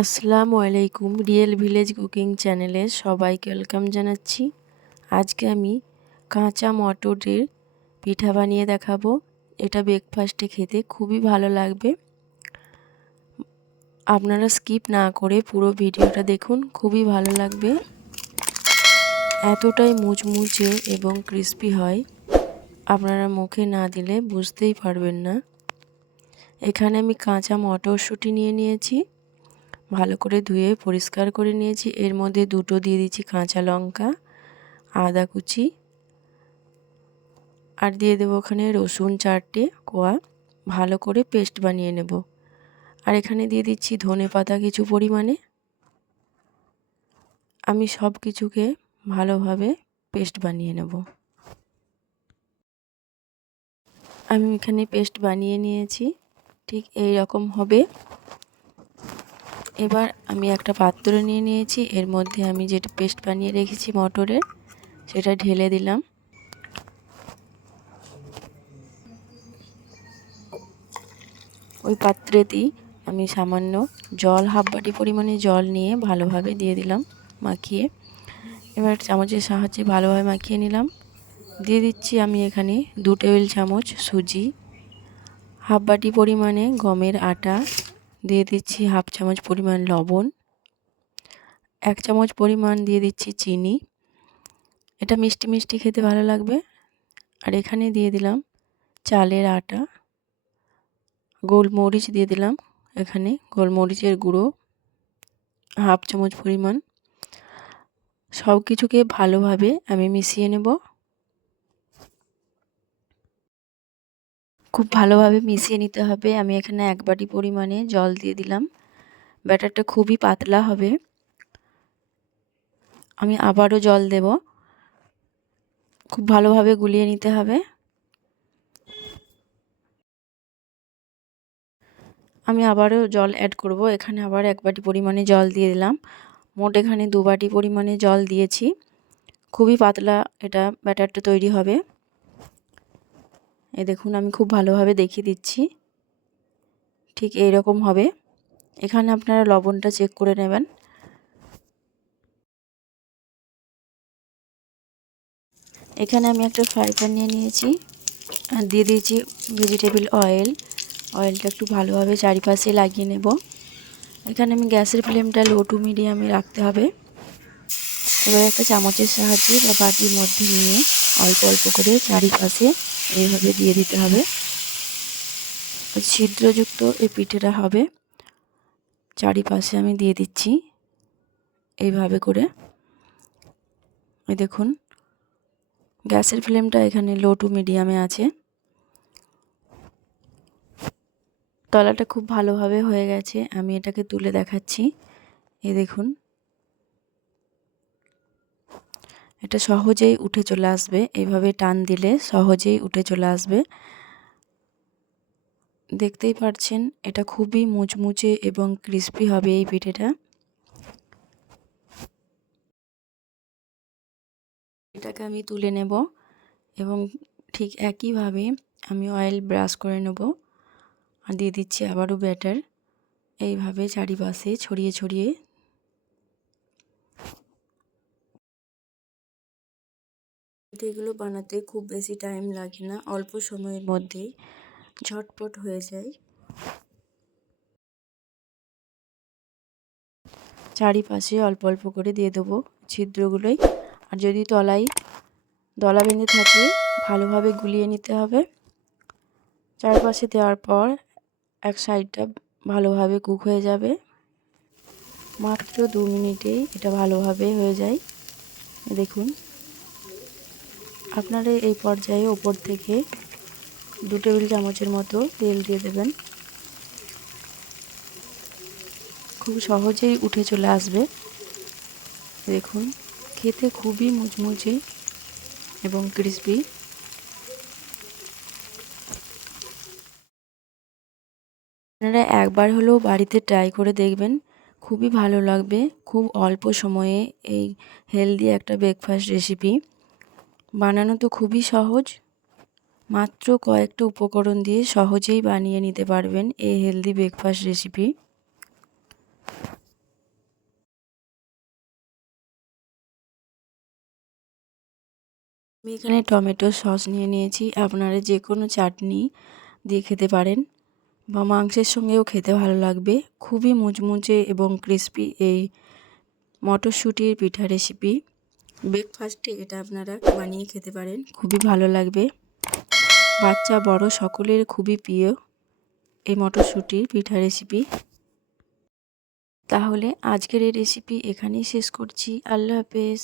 আসসালামু আলাইকুম real village cooking চ্যানেলে সবাইকে ওয়েলকাম জানাচ্ছি। আজকে আমি কাঁচা মটরের পিঠা বানিয়ে দেখাবো। এটা ব্রেকফাস্টে খেতে খুবই ভালো লাগবে। আপনারা স্কিপ না করে পুরো ভিডিওটা দেখুন, খুবই ভালো লাগবে। এতটাই মুচমুচে এবং ক্রিস্পি হয়, আপনারা মুখে না দিলে বুঝতেই পারবেন না। এখানে আমি কাঁচা মটরশুঁটি নিয়ে নিয়েছি। ভালো করে ধুয়ে পরিষ্কার করে নিয়েছি। এর মধ্যে দুটো দিয়ে দিচ্ছি কাঁচা লঙ্কা, আদা কুচি আর দিয়ে দেবো ওখানে রসুন চারটে কোয়া। ভালো করে পেস্ট বানিয়ে নেব। আর এখানে দিয়ে দিচ্ছি ধনে পাতা কিছু পরিমাণে। আমি সব কিছুকে ভালোভাবে পেস্ট বানিয়ে নেব। আমি এখানে পেস্ট বানিয়ে নিয়েছি। ঠিক এই রকম হবে। এবার আমি একটা পাত্র নিয়ে নিয়েছি। এর মধ্যে আমি যেটা পেস্ট বানিয়ে রেখেছি মটরের, সেটা ঢেলে দিলাম। ওই পাত্রেতেই আমি সামান্য জল, হাফ বাটি পরিমাণে জল নিয়ে ভালোভাবে দিয়ে দিলাম, মাখিয়ে। এবার চামচের সাহায্যে ভালোভাবে মাখিয়ে নিলাম। দিয়ে দিচ্ছি আমি এখানে দু টেবিল চামচ সুজি, হাফ বাটি পরিমাণে গমের আটা দিয়ে দিচ্ছি হাফ চামচ পরিমাণ লবণ, এক চামচ পরিমাণ দিয়ে দিচ্ছি চিনি। এটা মিষ্টি মিষ্টি খেতে ভালো লাগবে। আর এখানে দিয়ে দিলাম চালের আটা, গোলমরিচ দিয়ে দিলাম এখানে, গোলমরিচের গুঁড়ো, হাফ চামচ পরিমাণ। সব কিছুকে ভালোভাবে আমি মিশিয়ে নেব। খুব ভালোভাবে মিশিয়ে নিতে হবে। আমি এখানে এক বাটি পরিমাণে জল দিয়ে দিলাম। ব্যাটারটা খুবই পাতলা হবে। আমি আবারও জল দেব। খুব ভালোভাবে গুলিয়ে নিতে হবে। আমি আবারও জল অ্যাড করব। এখানে আবার এক বাটি পরিমাণে জল দিয়ে দিলাম। মোট এখানে দু বাটি পরিমাণে জল দিয়েছি। খুবই পাতলা এটা ব্যাটারটা তৈরি হবে। এ দেখুন, আমি খুব ভালোভাবে দেখিয়ে দিচ্ছি। ঠিক এই রকম হবে। এখানে আপনারা লবণটা চেক করে নেবেন। এখানে আমি একটা ফ্রাই প্যান নিয়ে নিয়েছি। আর দিয়ে দিয়েছি ভেজিটেবিল অয়েল অয়েলটা একটু ভালোভাবে চারিপাশে লাগিয়ে নেব। এখানে আমি গ্যাসের ফ্লেমটা লো টু মিডিয়ামে রাখতে হবে। এবার একটা চামচের সাহায্যে বা বাটির মধ্যে নিয়ে অল্প অল্প করে চারিপাশে এইভাবে দিয়ে দিতে হবে। ছিদ্রযুক্ত এই পিঠেটা হবে। চারিপাশে আমি দিয়ে দিচ্ছি এইভাবে করে। এই দেখুন, গ্যাসের ফ্লেমটা এখানে লো টু মিডিয়ামে আছে। তলাটা খুব ভালোভাবে হয়ে গেছে। আমি এটাকে তুলে দেখাচ্ছি। এই দেখুন এটা সহজেই উঠে চলে আসবে। এইভাবে টান দিলে সহজেই উঠে চলে আসবে। দেখতেই পারছেন, এটা খুবই মুচমুচে এবং ক্রিস্পি হবে এই পিঠেটা। এটাকে আমি তুলে নেব এবং ঠিক একইভাবে আমি অয়েল ব্রাশ করে নেব আর দিয়ে দিচ্ছি আবারও ব্যাটার এইভাবে চারিপাশে ছড়িয়ে ছড়িয়ে এগুলো বানাতে খুব বেশি টাইম লাগে না, অল্প সময়ের মধ্যেই ঝটপট হয়ে যায়। চারিপাশে অল্প অল্প করে দিয়ে দেবো ছিদ্রগুলোই। আর যদি তলায় দলা বেঁধে থাকে, ভালোভাবে গুলিয়ে নিতে হবে। চারপাশে দেওয়ার পর এক সাইডটা ভালোভাবে কুক হয়ে যাবে। মাত্র দু মিনিটেই এটা ভালোভাবে হয়ে যায়। দেখুন। আপনারা এই পর্যায়ে ওপর থেকে দু টেবিল চামচের মতো তেল দিয়ে দেবেন। খুব সহজেই উঠে চলে আসবে। দেখুন, খেতে খুবই মুচমুচে এবং ক্রিসপি আপনারা একবার হলেও বাড়িতে ট্রাই করে দেখবেন, খুবই ভালো লাগবে। খুব অল্প সময়ে এই হেলদি একটা ব্রেকফাস্ট রেসিপি বানানো তো খুবই সহজ। মাত্র কয়েকটা উপকরণ দিয়ে সহজেই বানিয়ে নিতে পারবেন এই হেলদি ব্রেকফাস্ট রেসিপি আমি এখানে টমেটো সস নিয়ে নিয়েছি। আপনারা যে কোনো চাটনি দিয়ে খেতে পারেন বা মাংসের সঙ্গেও খেতে ভালো লাগবে। খুবই মুচমুচে এবং ক্রিস্পি এই মটরশুঁটির পিঠা রেসিপি ব্রেকফাস্টে এটা আপনারা বানিয়ে খেতে পারেন। খুবই ভালো লাগবে। বাচ্চা, বড় সকলের খুবই প্রিয় এই মটরশুঁটির পিঠা রেসিপি তাহলে আজকের এই রেসিপি এখানেই শেষ করছি। আল্লাহ হাফেজ।